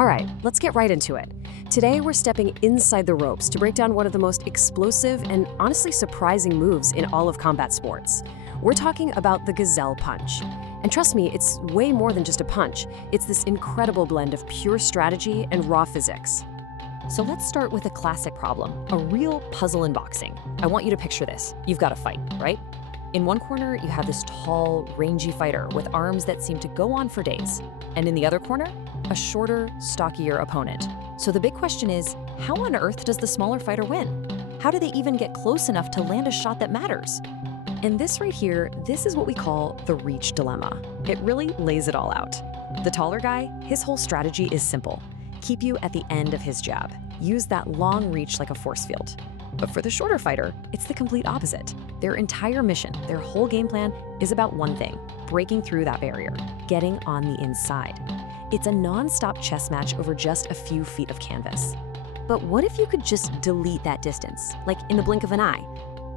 All right, let's get right into it. Today, we're stepping inside the ropes to break down one of the most explosive and honestly surprising moves in all of combat sports. We're talking about the Gazelle Punch. And trust me, it's way more than just a punch. It's this incredible blend of pure strategy and raw physics. So let's start with a classic problem, a real puzzle in boxing. I want you to picture this. You've got a fight, right? In one corner, you have this tall, rangy fighter with arms that seem to go on for days. And in the other corner, a shorter, stockier opponent. So the big question is, how on earth does the smaller fighter win? How do they even get close enough to land a shot that matters? And this right here, this is what we call the reach dilemma. It really lays it all out. The taller guy, his whole strategy is simple. Keep you at the end of his jab. Use that long reach like a force field. But for the shorter fighter, it's the complete opposite. Their entire mission, their whole game plan is about one thing: breaking through that barrier, getting on the inside. It's a non-stop chess match over just a few feet of canvas. But what if you could just delete that distance, like in the blink of an eye?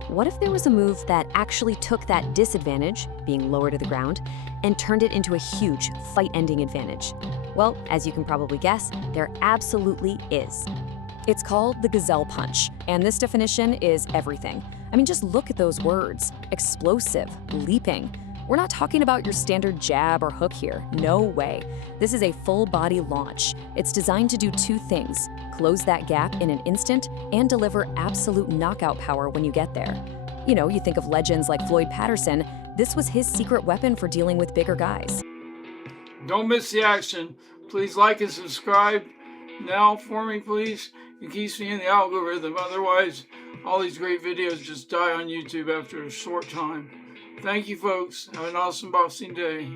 What if there was a move that actually took that disadvantage, being lower to the ground, and turned it into a huge fight-ending advantage? Well, as you can probably guess, there absolutely is. It's called the Gazelle Punch, and this definition is everything. I mean, just look at those words: explosive, leaping. We're not talking about your standard jab or hook here. No way. This is a full-body launch. It's designed to do two things: close that gap in an instant and deliver absolute knockout power when you get there. You know, you think of legends like Floyd Patterson. This was his secret weapon for dealing with bigger guys. Don't miss the action. Please like and subscribe now for me, please. It keeps me in the algorithm. Otherwise, all these great videos just die on YouTube after a short time. Thank you, folks. Have an awesome boxing day.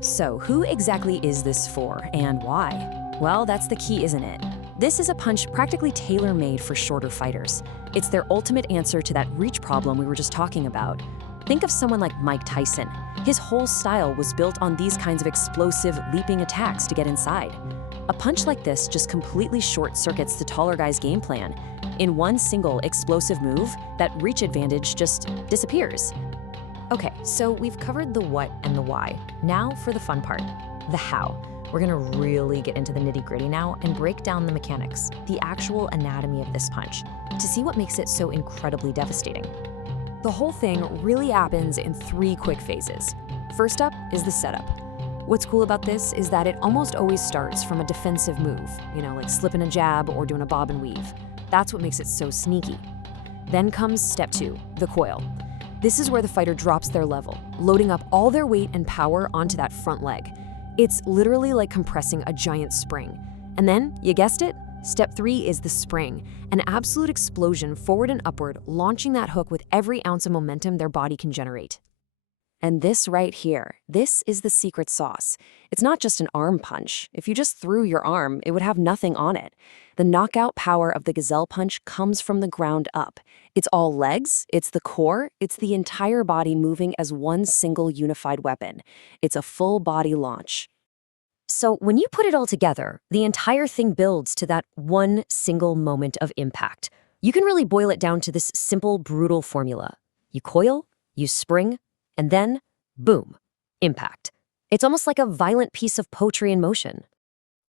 So who exactly is this for, and why? Well, that's the key, isn't it? This is a punch practically tailor-made for shorter fighters. It's their ultimate answer to that reach problem we were just talking about. Think of someone like Mike Tyson. His whole style was built on these kinds of explosive, leaping attacks to get inside. A punch like this just completely short-circuits the taller guy's game plan. In one single explosive move, that reach advantage just disappears. Okay, so we've covered the what and the why. Now for the fun part, the how. We're gonna really get into the nitty-gritty now and break down the mechanics, the actual anatomy of this punch, to see what makes it so incredibly devastating. The whole thing really happens in three quick phases. First up is the setup. What's cool about this is that it almost always starts from a defensive move, like slipping a jab or doing a bob and weave. That's what makes it so sneaky. Then comes step two, the coil. This is where the fighter drops their level, loading up all their weight and power onto that front leg. It's literally like compressing a giant spring. And then, you guessed it, step three is the spring, an absolute explosion forward and upward, launching that hook with every ounce of momentum their body can generate. And this right here, this is the secret sauce. It's not just an arm punch. If you just threw your arm, it would have nothing on it. The knockout power of the Gazelle Punch comes from the ground up. It's all legs, it's the core, it's the entire body moving as one single unified weapon. It's a full body launch. So when you put it all together, the entire thing builds to that one single moment of impact. You can really boil it down to this simple, brutal formula. You coil, you spring, and then, boom, impact. It's almost like a violent piece of poetry in motion.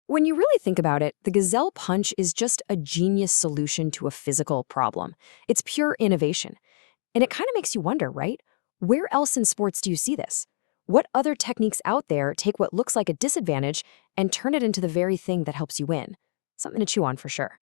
When you really think about it, the Gazelle Punch is just a genius solution to a physical problem. It's pure innovation. And it kind of makes you wonder, right? Where else in sports do you see this? What other techniques out there take what looks like a disadvantage and turn it into the very thing that helps you win? Something to chew on for sure.